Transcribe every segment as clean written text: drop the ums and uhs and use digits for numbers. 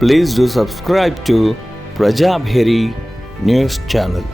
Please do subscribe to Prajabheri News Channel.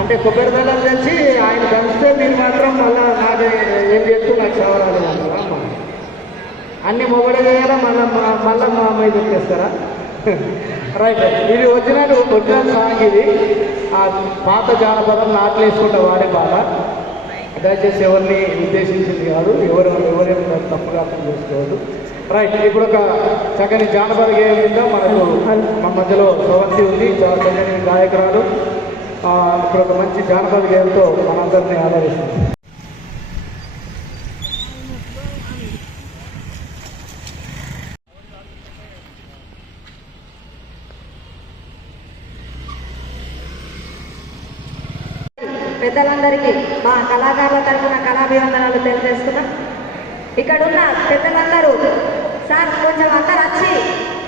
అంటే కొబ్బరి దళాలు తెచ్చి ఆయన కలిస్తే మీరు మాత్రం మళ్ళీ నాకు ఏం చేస్తూ నాకు చవరాలి అంటారా అన్ని మొగడే చేయాలా మళ్ళీ మా అమ్మాయి తెచ్చేస్తారా రైట్. ఇది ఒరిజినల్ సాంగ్. ఇది ఆ పాత జానపదం నాట్లు వేసుకుంటే వాడే పాట. దయచేసి ఎవరిని ఉద్దేశించింది కాదు, ఎవరైనా తప్పుగా అర్థం చేసుకోవద్దు. రైట్. ఇప్పుడు ఒక చక్కని జానపద గేయం మీద మనకు మా మధ్యలో స్రవంతి ఉంది, చాలా చక్కని గాయకురాలు. ఇప్పుడు ఒక మంచి జానపద గేయంతో మనందరినీ ఆదరిస్తుంది. పెద్దలందరికీ మా కళాకారుల తరఫున కళాభివందనాలు తెలియజేస్తున్నాం. ఇక్కడున్న పెద్దలందరూ సార్ కొంచెం అందరు వచ్చి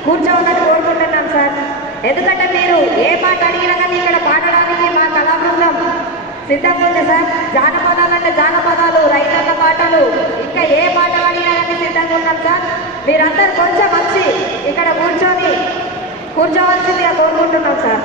కూర్చోవాలని కోరుకుంటున్నాం సార్. ఎందుకంటే మీరు ఏ పాట అడిగినా కానీ ఇక్కడ పాడడానికి మా కళాబృందం సిద్ధంగా ఉంది సార్. జానపదాలు అంటే జానపదాలు, రైతన్న పాటలు, ఇంకా ఏ పాటలు అడిగినా కానీ సిద్ధంగా ఉన్నాం సార్. మీరందరూ కొంచెం వచ్చి ఇక్కడ కూర్చోవలసిందిగా కోరుకుంటున్నాం సార్.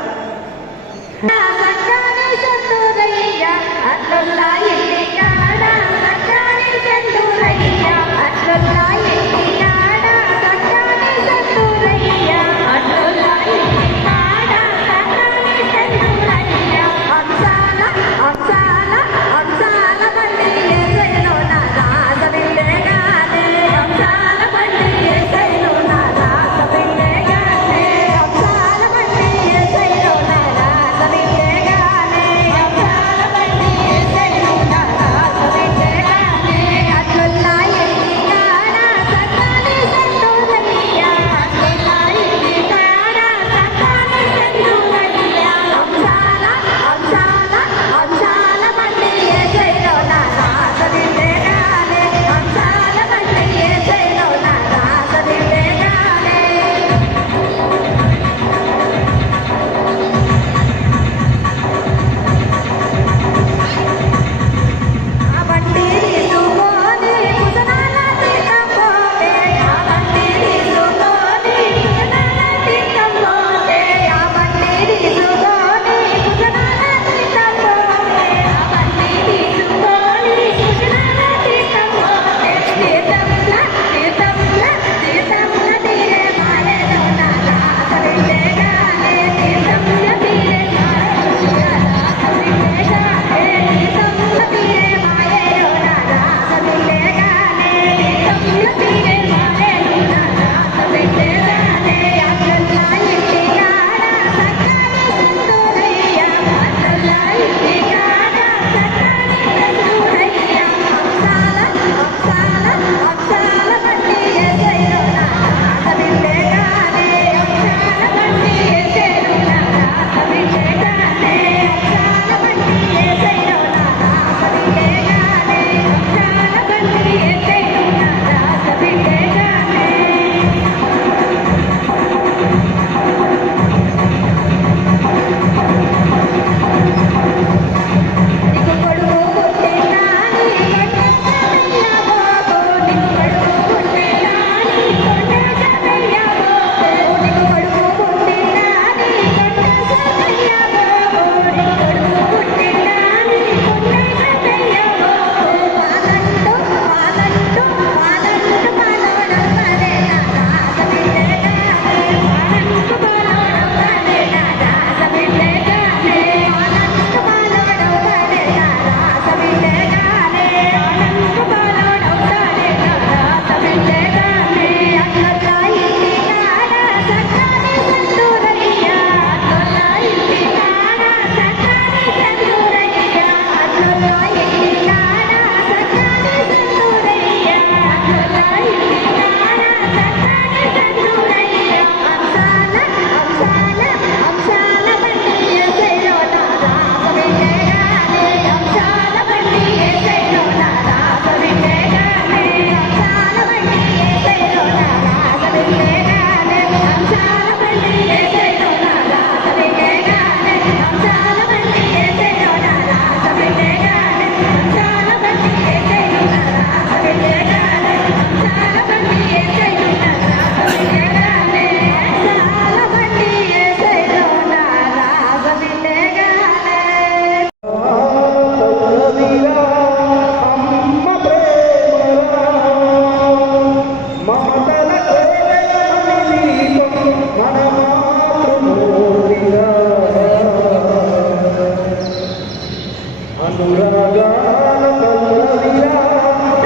అనురాగాల పల్లవిలా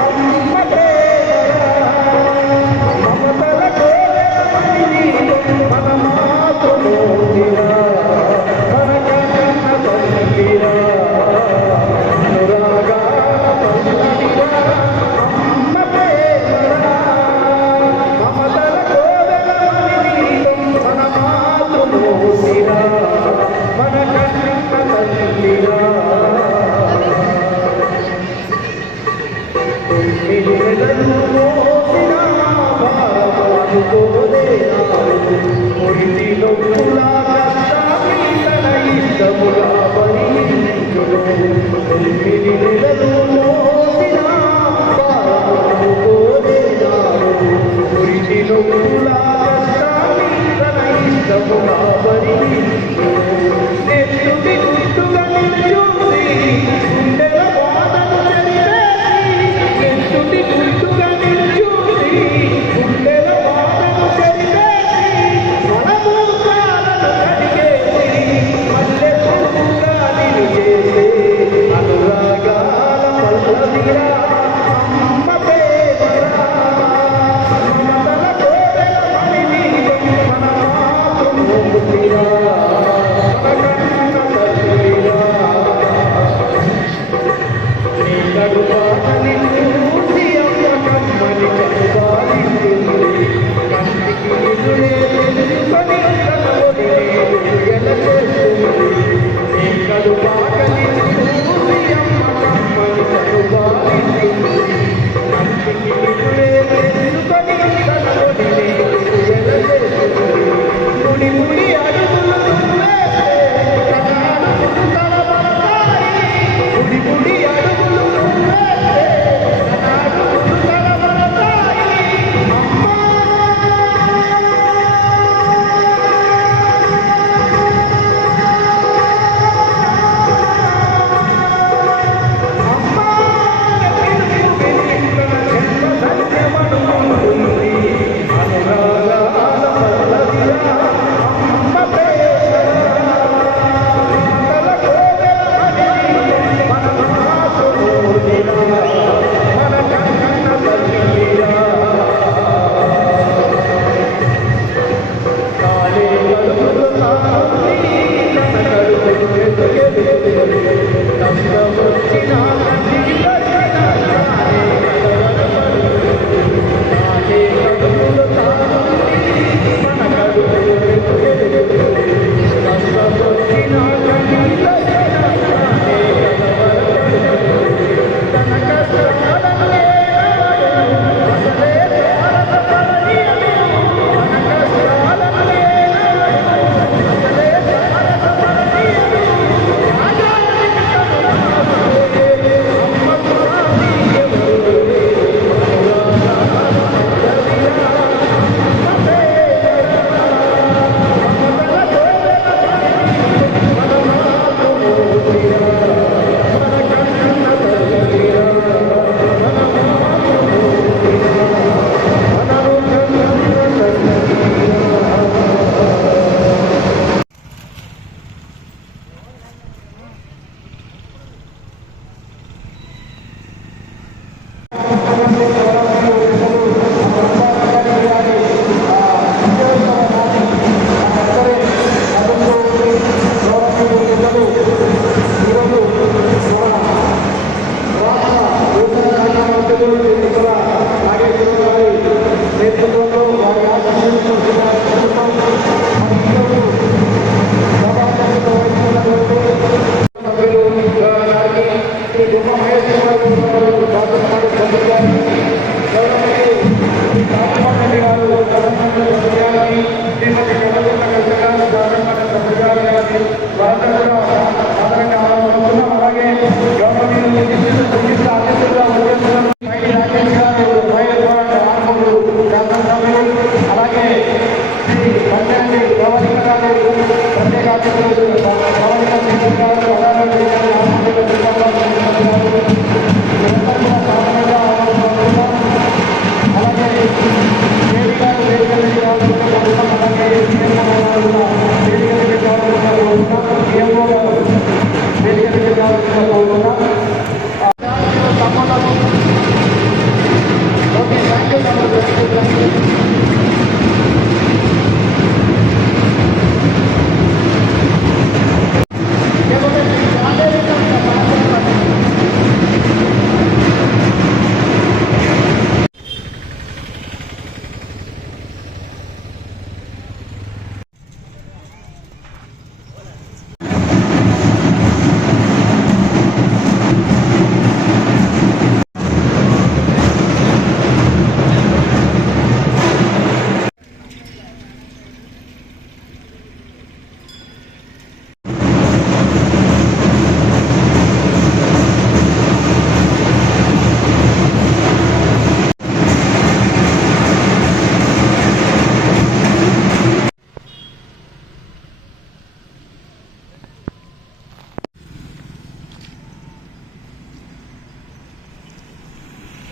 అమ్మ ప్రేమలా మమతల కోవెలమణి మన మాతృమూర్తిలా మన కన్న తల్లిలా అనురాగాల పల్లవిలా అమ్మ ప్రేమలా మమతల కోవెలమణి మన మాతృమూర్తిలా మన కన్న తల్లిలా అలాగే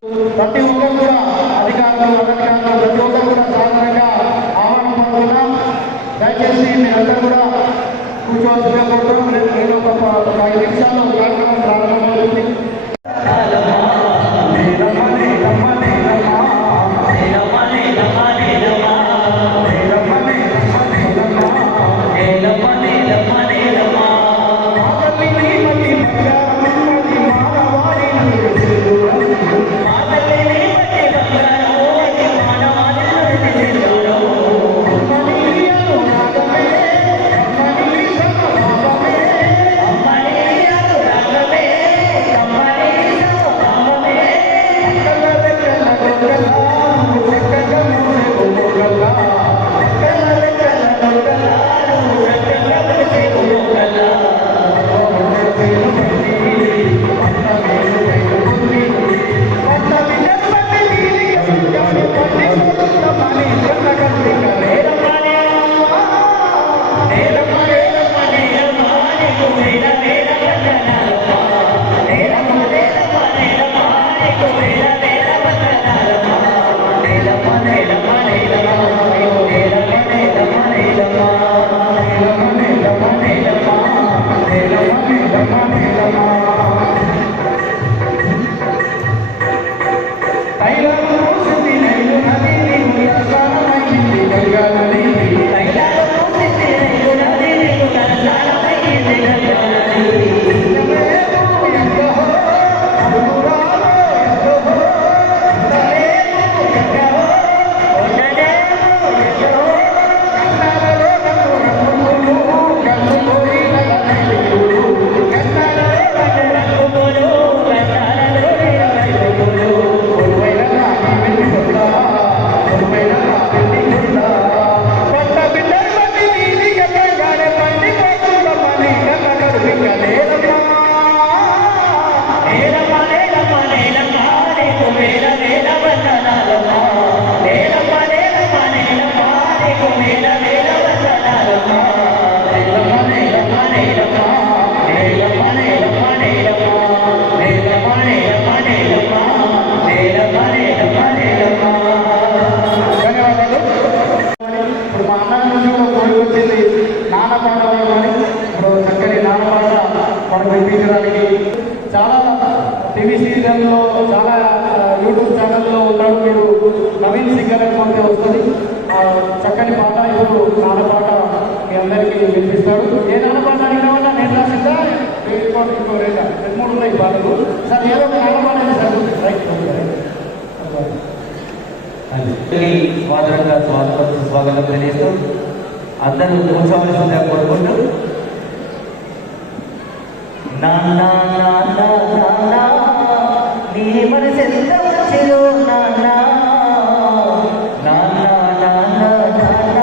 ప్రతి ఒక్కరు కూడా అధికారులు అనధికారులు ప్రతి ఒక్కరు కూడా సాధారణంగా ఆహ్వానం పొందుతున్నాం. దయచేసి మీరందరూ కూడా కూర్చోవలసిందిగా కోరుతున్నాం. నేను ఒక 5 నిమిషాల్లో కార్యక్రమం ప్రారంభమవుతుంది. చాలా టీవీ సీరియల్లో చాలా యూట్యూబ్ ఛానల్లో ఉన్నాడు. మీరు నవీన్ సింగర్ అని మనకి వస్తుంది. చక్కని పాట ఇప్పుడు నాన్నపాట మీ అందరికీ వినిపిస్తాడు. ఏ నాన్నపాట అడిగినా వల్ల నేను రాసిందా ఇంకో 2-3 ఉన్నాయి పాటలు. సార్ ఏదో ఒక నాన్నపాట సార్ స్వాగతంగా స్వాగతం తెలియజేస్తూ అందరూ కూర్చోవలసిందిగా కోరుకుంటూ నాన్న నాన్న నాన్న నీ మనసు ఎంత మంచిదో నాన్న నాన్న నాన్న నాన్న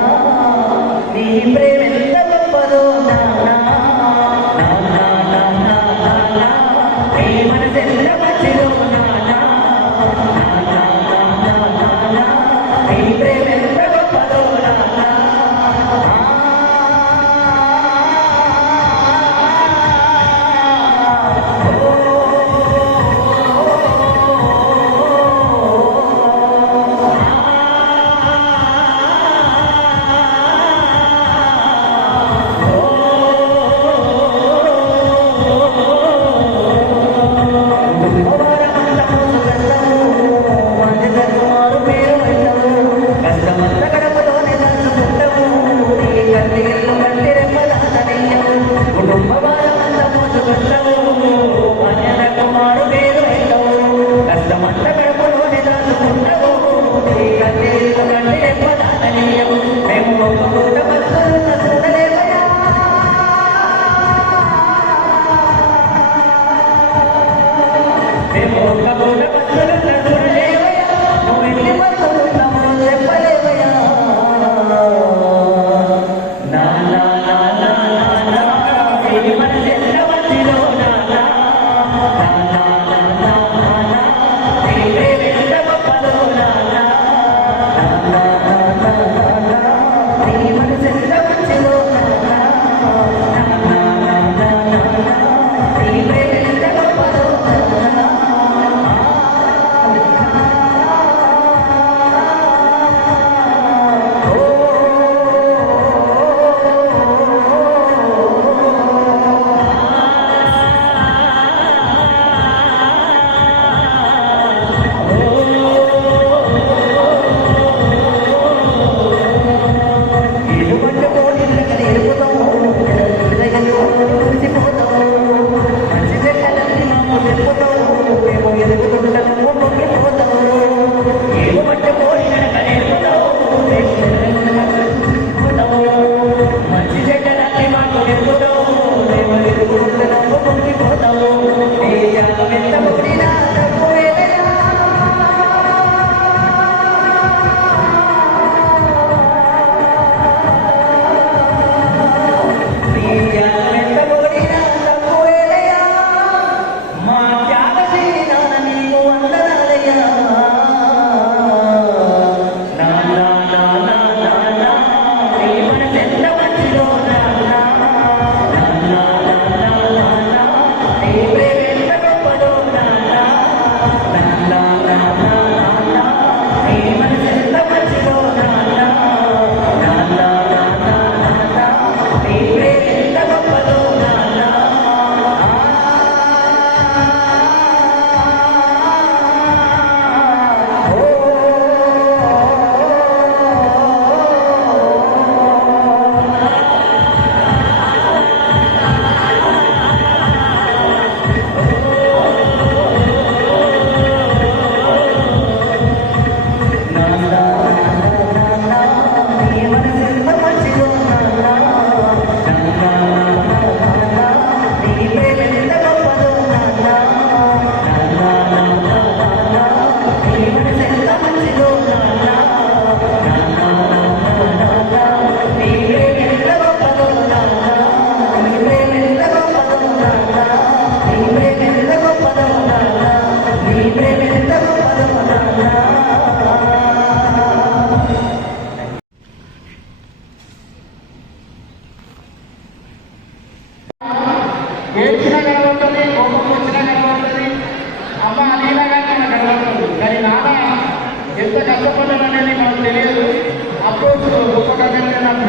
నీ ప్రేమ ఎంత గొప్పదో నాన్న నాన్న నాన్న నాన్న నీ మనసు ఎంత మంచిదో నాన్న నాన్న నాన్న నాన్న నీ ప్రేమ ఎంత గొప్పదో నాన్న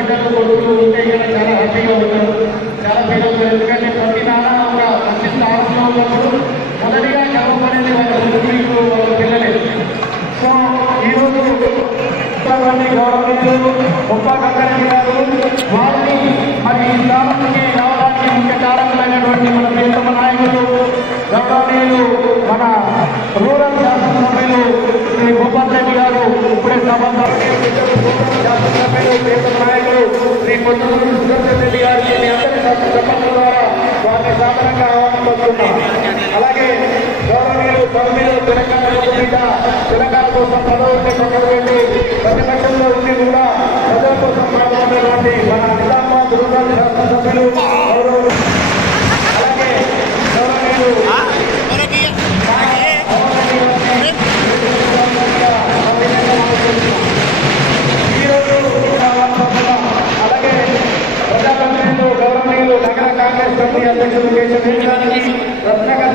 బిడ్డలు కొడుకులు ఉంటే కనుక చాలా హ్యాపీగా ఉంటారు, చాలా ఫీల్ అవుతారు. ఎందుకంటే ప్రతి నాన్న ఒక మంచి స్థానంలో ఉన్నప్పుడు మొదటిగా గర్వపడేది వాళ్ళ కొడుకులు వాళ్ళ పిల్లలే. సో ఈరోజు గౌరవనీయులు ముప్పా గంగారెడ్డి గారు వారిని మరి ఈ స్థానానికి రావడానికి ముఖ్య కారణమైనటువంటి మన ప్రియతమ నాయకులు గౌరవనీయులు మన రూరల్ శాసనసభ్యులు శ్రీ భూపాల్ రెడ్డి గారు ఇప్పుడే శాసనసభ్యులు ప్రియతమ నాయకులు శ్రీ పొద్దుటూరు సుదర్శన్ రెడ్డి గారికి మీ అందరి చెప్పడం ద్వారా వారిని సాధారణంగా ఆహ్వానిస్తున్నాం. అలాగే గౌరవనీయులు పదవీలు తెలంగాణ బిడ్డ తెలంగాణ కోసం పదవుల్ని పక్కన పెట్టి ప్రతిపక్షంలో ఉండి కూడా ప్రజల కోసం మాట్లాడినటువంటి మన నిజామాబాద్ రూరల్ శాసనసభ్యులు అలాగే గౌరవనీయులు ఈరోజు అలాగే ప్రజాప్రతినిధులు గౌరవనీయులు నగర కాంగ్రెస్ కమిటీ అధ్యక్షులు కేశవ గారికి, రత్నగర్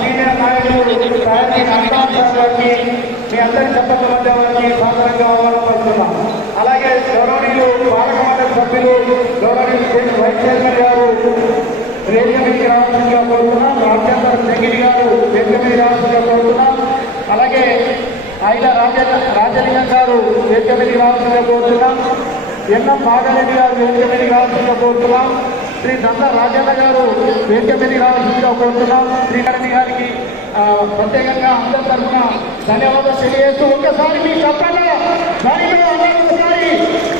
సీనియర్ నాయకులు గారికి మీ అందరి చెప్పల మధ్య వారికి సాధారణంగా ఆహ్వానిస్తున్నాం. అలాగే గౌరవనీయులు పాలక మండలి సభ్యులు గౌరవనీయులు వైస్ చైర్మన్ గారు రేడియో మీదకి రావాల్సిందిగా కోరుతున్నాం. రామచంద్ర జంగిరి గారు రేడియో మీద రావాల్సిందిగా కోరుతున్నాం. అలాగే ఆయన రాజలింగం గారు వేదిక మీదకి రావాల్సిందిగా కోరుతున్నాం. ఎన్ఎం భాగారెడ్డి గారు వేదిక మీదకి రావాల్సిందిగా కోరుతున్నాం. శ్రీ దండ రాజేంద్ర గారు వేదిక మీదకి రావాల్సిందిగా కోరుతున్నాం. శ్రీకరణి గారికి ప్రత్యేకంగా అందరి తరఫున ధన్యవాదాలు తెలియజేస్తూ ఒక్కసారి మీ చెప్పండి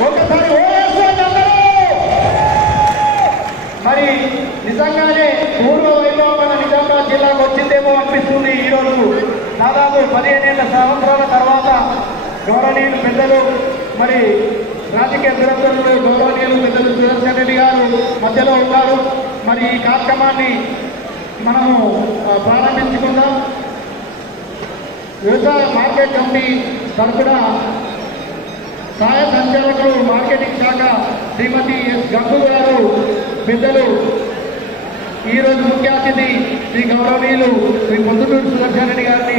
ఒక్కసారి మరి నిజంగానే పూర్వ వైభవమైన నిజామాబాద్ జిల్లాకు వచ్చిందేమో అనిపిస్తుంది. ఈరోజు దాదాపు 15 సంవత్సరాల తర్వాత గౌరవనీయులు పెద్దలు మరి రాజకీయ దురంధరులు గౌరవనీయులు పెద్దలు సుదర్శన్ రెడ్డి గారు మధ్యలో ఉన్నారు. మరి ఈ కార్యక్రమాన్ని మనము ప్రారంభించుకుందాం. వ్యవసాయ మార్కెట్ కమిటీ తరఫున సహాయ సంచాలకులు మార్కెటింగ్ శాఖ శ్రీమతి ఎస్ గంగు గారు పెద్దలు ఈరోజు ముఖ్య అతిథి శ్రీ గౌరవనీయులు శ్రీ పొద్దుటూరు సుదర్శన్ రెడ్డి గారిని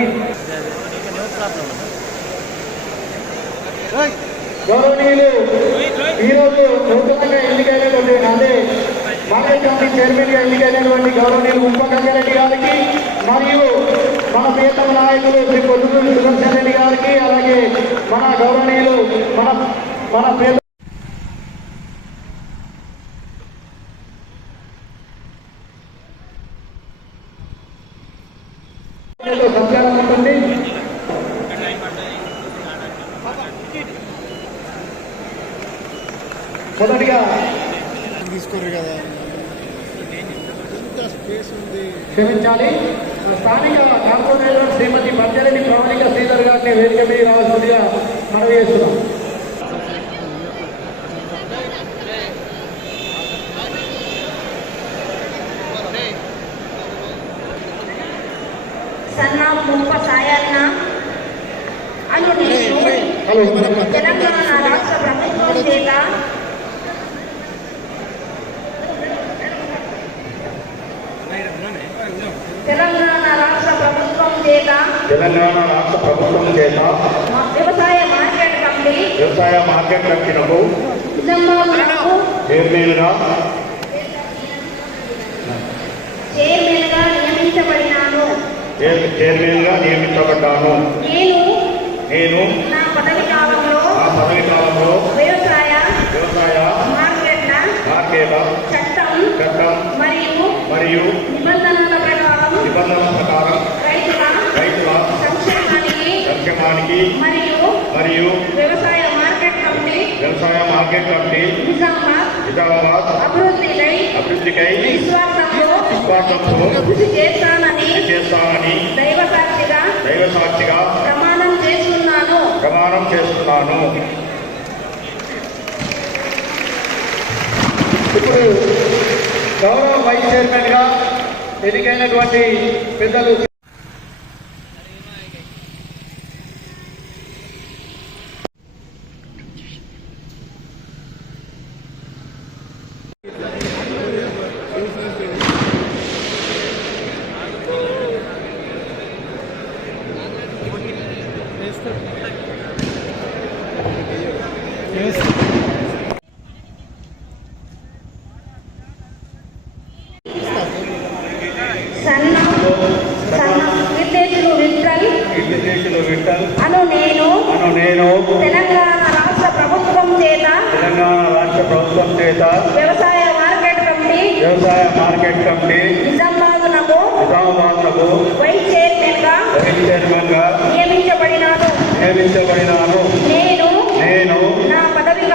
గౌరవనీయులు ఈరోజు నూతనంగా ఎన్నికైనటువంటి అదే మార్కెట్ కమిటీ చైర్మన్ గా ఎన్నికైనటువంటి గౌరవనీయులు ముప్పా గంగారెడ్డి గారికి మరియు మన ప్రియతమ నాయకులు శ్రీ పొద్దుటూరు సుదర్శన్ రెడ్డి గారికి అలాగే మన గౌరవనీయులు మన ప్రియత సంచారం ఉంటుంది. మొదటిగా తీసుకోరు కదా క్షమించాలి. స్థానిక కార్పొరేటర్ శ్రీమతి బంజరెడ్డి ప్రవళిక శ్రీధర్ గారిని వేదిక మీద రావాల్సిందిగా మనవి చేస్తున్నాం. సన్నా ముప్ప సాయన్న అను నేను తెలంగాణ రాష్ట్ర ప్రభుత్వం చేత తెలంగాణ రాష్ట్ర ప్రభుత్వం చేత వ్యవసాయ మార్కెట్ కమిటీలకు చైర్మన్గా నియమించబడ్డాను. నేను నా పదవి కాలంలో వ్యవసాయ మార్కెట్ల చట్టం మరియు నిబంధనల ప్రకారం రైతుల సంక్షేమానికి మరియు వ్యవసాయ మార్కెట్ కమిటీ నిజామాబాద్ అభివృద్ధికై విశ్వాసంతో కృషి చేస్తానని దైవసాక్షిగా ప్రమాణం చేస్తున్నాను. ఇప్పుడు గౌరవ వైస్ చైర్మన్ గా ఎన్నికైనటువంటి పెద్దలు చేత వ్యవసాయ మార్కెట్ కమిటీ నిజామాబాద్నకు వైస్ చైర్మన్ గా నియమించబడినాను. నేను నా పదవీ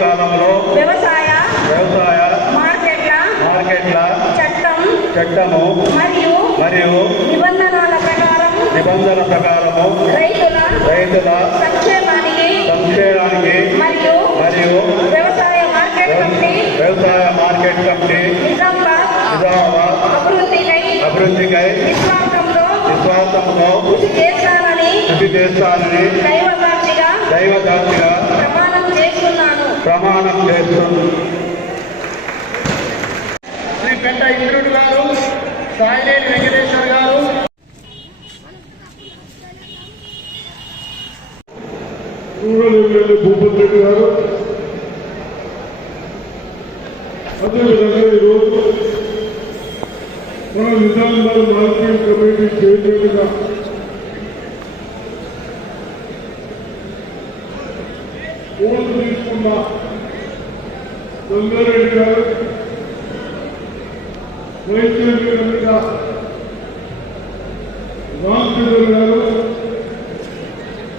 కాలంలో వ్యవసాయ మార్కెట్ల చట్టము మరియు నిబంధనల ప్రకారము రైతుల సంక్షేమానికి మరియు వ్యవసాయ మార్కెట్ కమిటీ నిజామాబాద్ అభివృద్ధికై నిస్వార్థంతో కృషి చేస్తానని దైవసాక్షిగా ప్రమాణం చేస్తున్నాను. శ్రీ పెంట ఇంద్రుడు గారు, సాయిలేని వెంకటేశ్వర్ గారు, రూరల్ ఎమ్మెల్యే భూపతి రెడ్డి గారు, అదేవిధంగా ఈరోజు మన నిజామాబాద్ మార్కెట్ కమిటీ చైర్మన్గా ఓటు తీసుకున్న రంగారెడ్డి గారు, వైస్ చైర్మన్గా రామచంద్ర గారు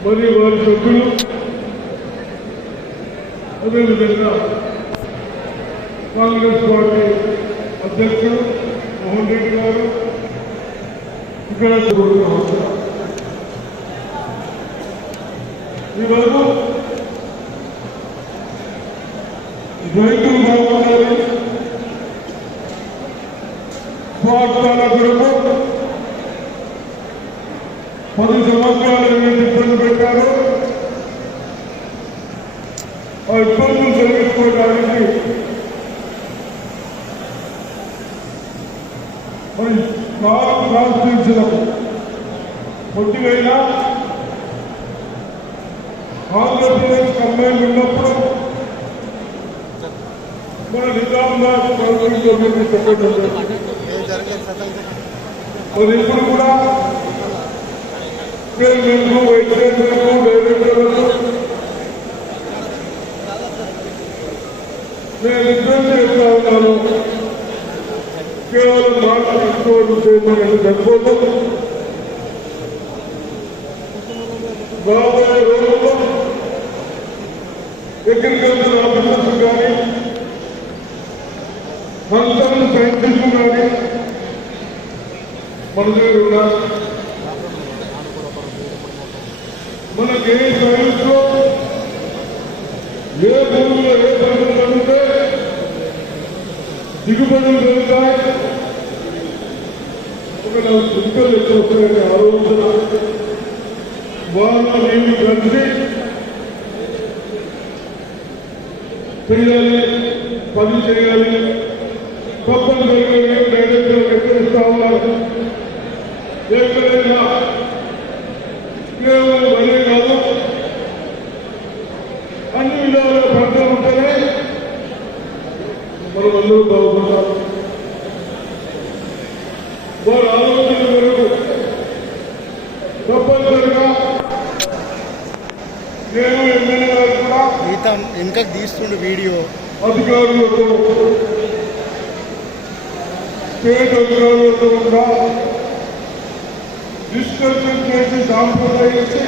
మరియు వారి సభ్యులు, అదేవిధంగా కాంగ్రెస్ పార్టీ అధ్యక్షుడు మోహన్ రెడ్డి గారు ఇక్కడ ఈరోజు రైతులు బాగున్నారు, స్వార్థాల కొరకు 10 సంవత్సరాలు ఏమైతే ఇబ్బంది పెట్టారో ఆ ఇబ్బందులు తొలగించుకోవడానికి మరి కాన్స్టిట్యూన్సీలో కొద్దిగైనా ఆంధ్రప్రదేశ్ కంబైన్ ఉన్నప్పుడు మన నిజామాబాద్ మార్కెట్ కమిటీ చెప్పడం మరి ఇప్పుడు కూడా చైర్మన్లు, వైస్ చైర్మన్లు, డైరెక్టర్లు నేను రిక్వెస్ట్ చేస్తా ఉన్నాను. కేవలం మార్కెట్ చేయమని సరిపోదు. రాబోయే రోజుల్లో అగ్రికల్చర్ ఆఫీసర్స్ కానీ, కన్సర్న్ సైంటిస్టులు కానీ మన దగ్గర ఉన్నారు. మనకి ఏ సైన్స్ లో ఏ భూమిలో ఏ పంటలు పండితే దిగుబడులు పెరుగుతాయి, ఒక చుక్కలు ఎక్కువ వస్తాయని ఆలోచన వాళ్ళు నేను కలిసి చేయాలి, పని చేయాలి. తప్పనిసరిగా డైరెక్టర్ హెచ్చరిస్తా ఉన్నారు. ఎక్కడైనా కేవలం అదే కాదు, అన్ని విధాలుగా పంటలు ఉంటేనే మనం అందరూ బాగుపడతాం. వారి ఆలోచన మేరకు తప్పనిసరిగా నేను ఎమ్మెల్యే గారు కూడా ఇంకా తీస్తుండే వీడియో అధికారులతో, స్టేట్ అధికారులతో కూడా డిస్కషన్ చేసి సాంప్రదాయించి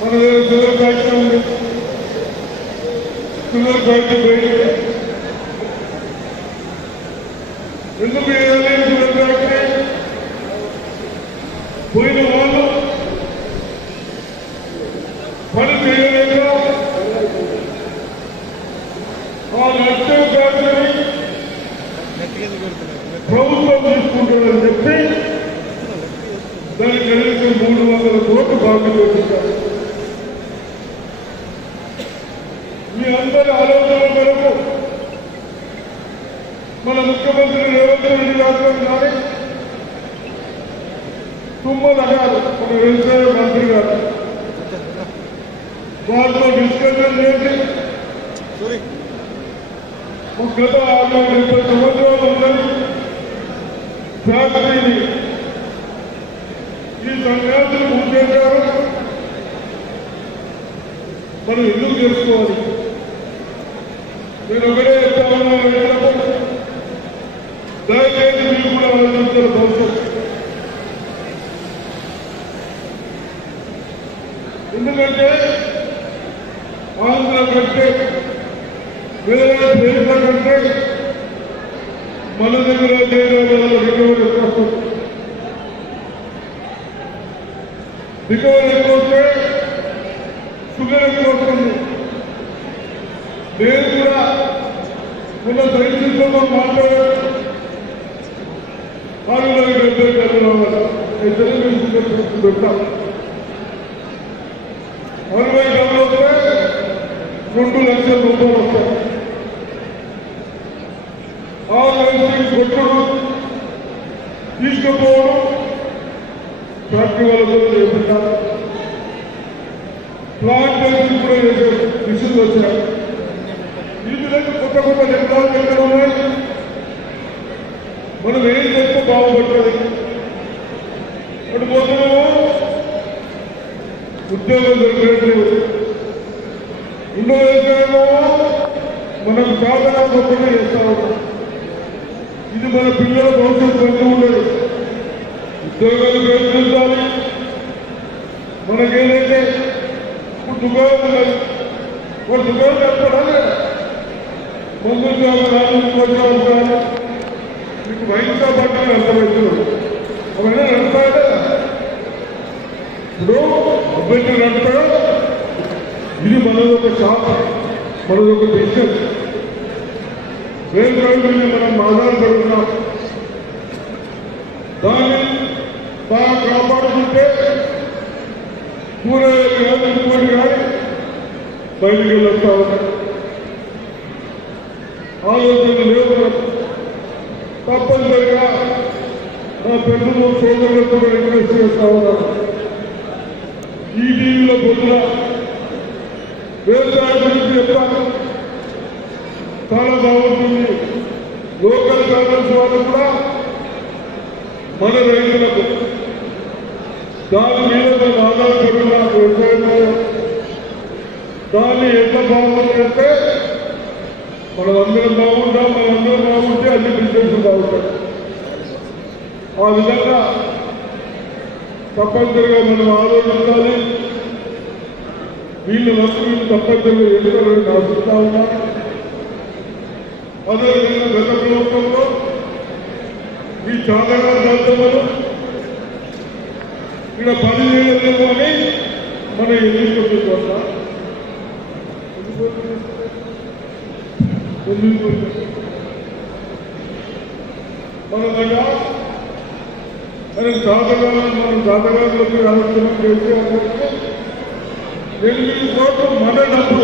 మన దగ్గర షుగర్ ఫ్యాక్టరీ ఉంది. షుగర్ ఫ్యాక్టరీ బయట ఎందుకు వేయాలి? షుగర్ ఫ్యాక్టరీ పోయిన వాళ్ళు పని చేయలేక ఆ నష్టం ఫ్యాక్టరీ ప్రభుత్వం తీసుకుంటారని చెప్పి దానికి కనీసం 300 కోట్లు బాకీ పెట్టించారు. మీ అందరి ఆలోచన మేరకు మన ముఖ్యమంత్రి రేవంత్ రెడ్డి గారు కానీ, తుమ్మల గారు మన వ్యవసాయ మంత్రి గారు వారితో డిస్కషన్ చేసి గత 60-70 సంవత్సరాలు ఉన్నది ఫ్యాక్టరీని ఈ సన్యాసులు ముంచేశారు. మనం ఎందుకు చేసుకోవాలి? నేను ఒకటే చెప్తా ఉన్నాను, దయచేసి మీరు కూడా ఆలోచించారు భవిష్యత్తు. ఎందుకంటే ఆంధ్ర కంటే వేరే దేశాల కంటే మన దగ్గర రికవరీ ఎక్కువ వస్తే షుగర్ ఎక్కువ వస్తుంది. నేను కూడా ఉన్న దయచేసి మాట్లాడారు 670 పెట్టాం. 60 డబ్బులు వస్తే 2 లక్షల రూపాయలు వస్తాయి. ఆ వ్యవస్థకి కొట్టడం తీసుకుపోవడం ఫ్యాక్టరీ వాళ్ళతో చేస్తున్నారు. ప్లాంట్ కూడా చేశారు, మిషన్లు వచ్చారు. ఈ విధంగా కొత్త టెక్నాలజీ ఎక్కడ ఉన్నాయి? మనం ఏం చేస్తే బాగుపడుతుంది? అటు పోతున్నామో ఉద్యోగం దొరకట్లేదు, రెండో విషయంలో మనం సాధన గొప్పగా చేస్తా ఉన్నాం. ఇది మన పిల్లల భవిష్యత్తు మంచి ఉండదు. ఉద్యోగాలు ప్రయత్నించాలి. మనకేదైతే ఇప్పుడు దుకాణం ఉన్నది, ఒక దుకాణం చెప్తారా లేదా? ముందు ఉద్యోగాలు మీకు వైద్య పట్టాలి అర్థమవుతుంది. అవన్నీ నడుస్తాయా లేదా? ఇప్పుడు అభ్యర్థి నడుస్తాడు. ఇది మనదొక షాప్, మనదొక బిజినెస్. వేరే రోజుల్ని మనం ఆధారపడుతున్నాం. దాన్ని బాగా కాపాడుకుంటే కూరగాయలు కానీ ఇంకోటి కానీ బయటికి వెళ్ళొస్తా ఉన్నాం. ఆలోచన లేవు. తప్పనిసరిగా నా పెద్దలు సోదరులతో రిక్వెస్ట్ చేస్తా ఉన్నాను. ఈ టీవీలో పొద్దున వ్యవసాయం గురించి చెప్పాను, చాలా బాగుంటుంది. లోకల్ ఛానల్స్ వాళ్ళు కూడా మన రైతులకు దాని మీద మేము ఆధారపడున్నాం. వ్యవసాయంలో దాన్ని ఎంత బాగుంటుందంటే మనమందరం బాగుంటాం. మనందరం బాగుంటే అన్ని బిజినెస్ బాగుంటాయి. ఆ విధంగా తప్పనిసరిగా మనం ఆలోచించాలి. వీళ్ళు తప్పనిసరిగా ఎదుగుతారని ఆశిస్తా ఉన్నాం. అదేవిధంగా గత ప్రభుత్వంలో ఈ చాదగా ప్రాంతంలో ఇక్కడ పని చేయలేము అని మనం ఎదుర్కొంటున్నాం. మనకన్నా మనం జాతకాలకు ఆలోచన చేసే 8 కోట్లు మన డబ్బు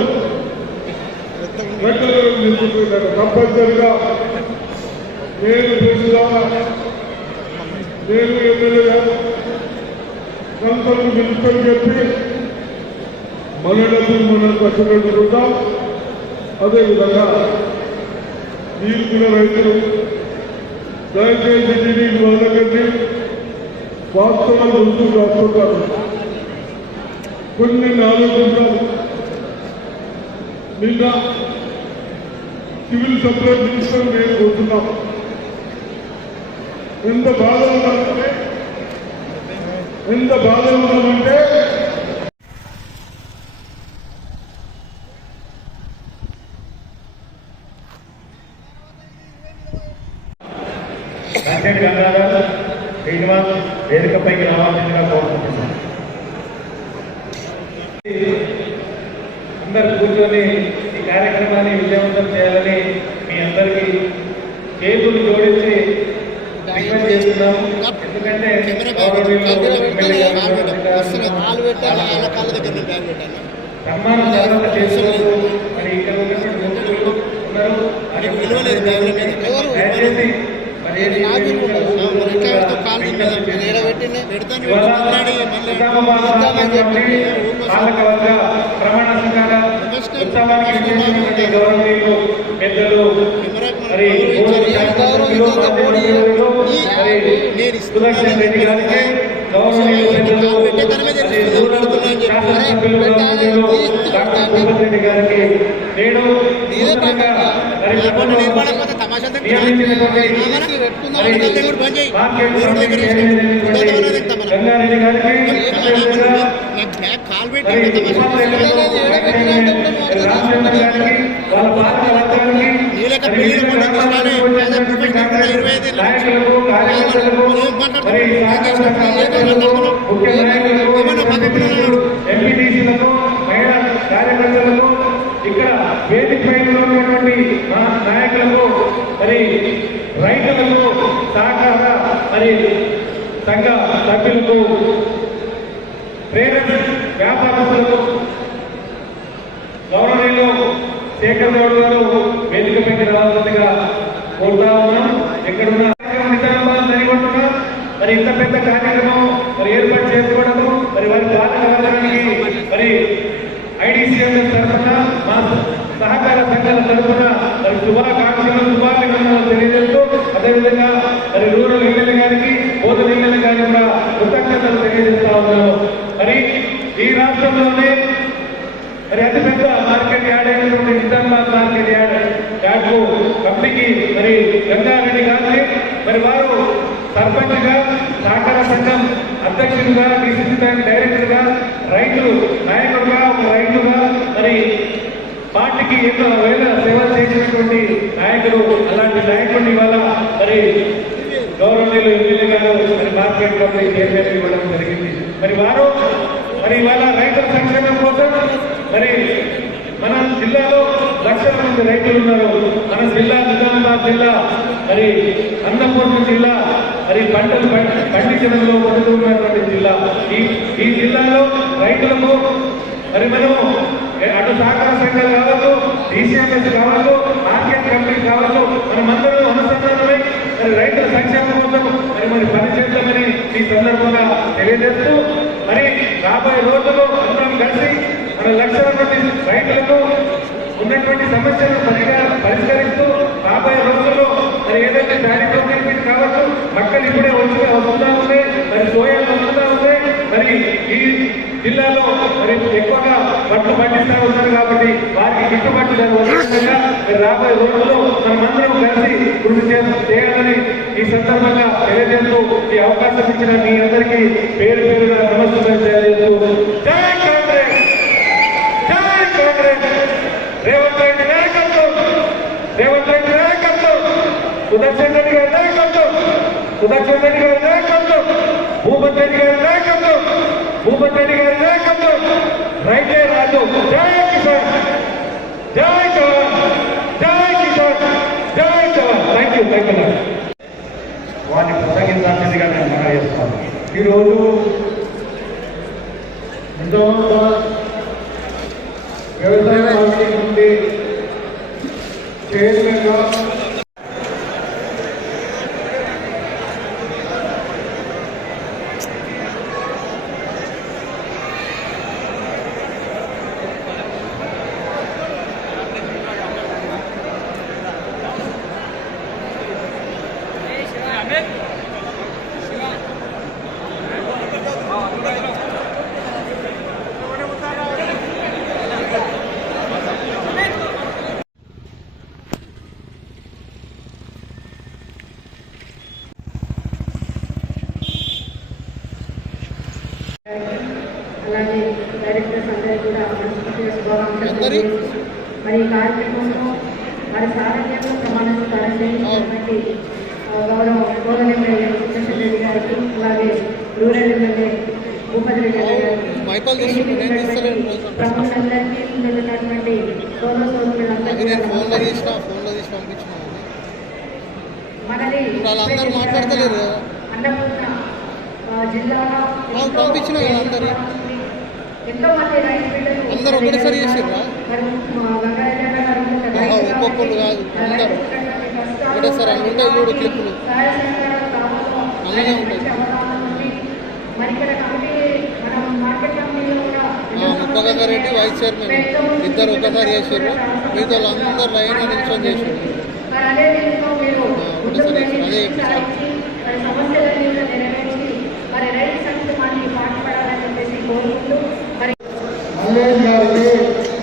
రైతులకు నిలుపుతున్నారు. తప్పనిసరిగా నేను ఎమ్మెల్యేగా సంస్థలు నిలుపుకొని చెప్పి మన డబ్బులు మనం కష్టపెట్టుకుంటాం. అదేవిధంగా మీరు కూడా రైతులు దయచేసి దీనికి మొదలకండి. వాస్తవం ముందుకు రాస్తున్నారు. కొన్ని ఆలోచించాలి. నిన్న సివిల్ సప్లై మినిస్టర్ నేను కోరుతున్నాం. ఎంత బాధ ఉన్నామంటే వెంకట గంగాధర్ శ్రీనివాస్ వేదికపైకి రావాల్సిందిగా కోరుకుంటున్నాం. అందరు కూర్చొని ఈ కార్యక్రమాన్ని విజయవంతం చేయాలని మీ అందరికీ చేతులు జోడించి రిక్వెస్ట్ చేస్తున్నాం. ఎందుకంటే సన్మానం తర్వాత చేస్తున్నారు. మరి ఇక్కడ ఉన్నటువంటి ముఖ్యులు ఉన్నారు. దయచేసి పాలకవర్గ ప్రమాణ స్వీకార ఉత్సవానికి గౌరవనీయులు పెద్దలు మరి సుదర్శన్ రెడ్డి గారికి, గౌరవనీయులు పెద్దలు డాక్టర్ భూపతి రెడ్డి గారికి నేను నూతనంగా మరి గతంలో నియమించినటువంటి మరి మార్కెట్ కమిటీ చైర్మన్ గంగారెడ్డి గారికి అదేవిధంగా మరి ఉపాధ్యక్షులకు రామచంద్ర గారికి వాళ్ళ పాలక వర్గానికి నాయకులకు కార్యకర్తలకు మరి సహకార సంఘ అధ్యక్షులకు ముఖ్య నాయకులకు ఎంపీటీసీలకు మహిళా కార్యకర్తలకు ఇక్కడ వేదిక పైన ఉన్నటువంటి నాయకులకు మరి రైతులకు సహకార మరి సంఘ సభ్యులకు ప్రేరణ వ్యాపారస్తులకు గౌరవనీయులు శేఖర్ గౌడ్ గారు వేదిక పైకి రావాల్సిందిగా కోరుతా ఉన్నాం. ఎక్కడున్న నిజామాబాద్ జరిగొట్టున్నా మరి ఇంత పెద్ద కార్యక్రమం మరి ఏర్పాటు చేసుకోవడము మరి వారి పాలక వర్గానికి మరి ఐడిసిఎంఎస్ తరఫున మా సహకార సంఘాల తరఫున మరి శుభాభినందనలు తెలియజేస్తూ అదేవిధంగా మరి రూరల్ ఎమ్మెల్యే గారికి బోధన ఎమ్మెల్యే గారికి కూడా కృతజ్ఞతలు తెలియజేస్తా ఉన్నాము. మరి ఈ రాష్ట్రంలోనే మరి అతిపెద్ద మార్కెట్ యార్డ్ అయినటువంటి నిజామాబాద్ మార్కెట్ యార్డ్కు కంపెనీకి మరి గంగారెడ్డి గారిని మరి వారు సర్పంచ్గా సహకార సంఘం అధ్యక్షుడిగా డిసిసి బ్యాంక్ డైరెక్టర్గా రైతు నాయకుడుగా రైతుగా మరి పార్టీకి ఎన్నో వేల సేవలు చేసినటువంటి నాయకుడు. అలాంటి నాయకుడిని ఇవాళ మరి గౌరవనీయులు ఎమ్మెల్యే గారు మరి మార్కెట్ కమిటీ చైర్మన్ ఇవ్వడం జరిగింది. మరి వారు మరి ఇవాళ రైతుల సంక్షేమం కోసం మరి మన జిల్లాలో లక్షల మంది రైతులు ఉన్నారు. మన జిల్లా నిజామాబాద్ జిల్లా మరి అన్నపూర్ణ జిల్లా మరి పంటలు పండించడంలో ఉన్నటువంటి జిల్లా. ఈ జిల్లాలో రైతులకు మరి మనము అటు సహకార సంఘాలు కావచ్చు, డిసిఎంఎస్ కావచ్చు, మార్కెట్ కమిటీ కావచ్చు, మనమందరం అనుసంధానమై మరి రైతుల సంక్షేమం కోసం మరి పనిచేద్దామని ఈ సందర్భంగా తెలియజేస్తూ మరి రాబోయే రోజుల్లో అందరం కలిసి మన లక్షల మంది రైతులకు ఉన్నటువంటి సమస్యలను పరిష్కరిస్తూ రాబోయే రోజుల్లో మరి ఏదైతే దారిద్ర్యం కావచ్చు, మక్కలు ఇప్పుడే వస్తుందా ఉంది, మరి సోయాలు వస్తుందా ఉంది, మరి ఈ జిల్లాలో మరి ఎక్కువగా పంటలు పండిస్తూ ఉన్నారు కాబట్టి వారికి గిట్టుబాటు ధర వచ్చేట్టుగా మరి రాబోయే రోజుల్లో మనమందరం కలిసి కృషి చేయాలని ఈ సందర్భంగా తెలియజేస్తూ ఈ అవకాశం ఇచ్చిన మీ అందరికీ పేరు పేరుగా నమస్కారం తెలియజేస్తూ జై కాంగ్రెస్, జై కాంగ్రెస్, రేవంత్ రెడ్డి నాయకత్వం, రేవంత్ రెడ్డి నాయకత్వం, సుదర్శన్ రెడ్డి గారి నాయకత్వం, సుదర్శన్ రెడ్డి గారి నాయకత్వం, భూపతి రెడ్డి గారి నాయకత్వం, భూపతి రెడ్డి గారి నాయకత్వం, రైతే రాజు, జై కిసాన్, జై జవాన్, జై కిసాన్, జై జవాన్. Thank you. వారిని ప్రసంగించాల్సిందిగా నేను మనం చేస్తాను. ఈరోజు నిజామాబాద్ వ్యవసాయ మార్కెట్ నుండి చైర్మన్గా అలాగే డైరెక్టర్స్ అందరూ కూడా మరి ఈ కార్యక్రమంలో వారి సారథ్యంలో ప్రమాణ స్వీకారం చేసినటువంటి గౌరవ గోదన ఎమ్మెల్యే సుదర్శన్ రెడ్డి గారికి, అలాగే రూరల్ ఎమ్మెల్యే భూపతి రెడ్డి గారికి, ప్రముఖులందరికీ ఉన్నటువంటి సోదర సోదరులందరికీ మనది అన్నపూర్ణ జిల్లాలో ఎంతో మంది రైతు బిడ్డలు ఒకటేసారి చేసిర్రా? ఒక్కొక్కరు కాదు, అందరూ ఒకటేసారి అన్ని ఉంటాయి. చూడు క్లిప్పులు అలాగే ఉంటాయి. ముప్పగంగారెడ్డి వైస్ చైర్మన్ ఇద్దరు ఒకసారి చేసారు, మిగతా వాళ్ళందరూ లైన్ నిల్చొని చేసారు. ఒకటేసారి అదే మల్లేష్ గారికి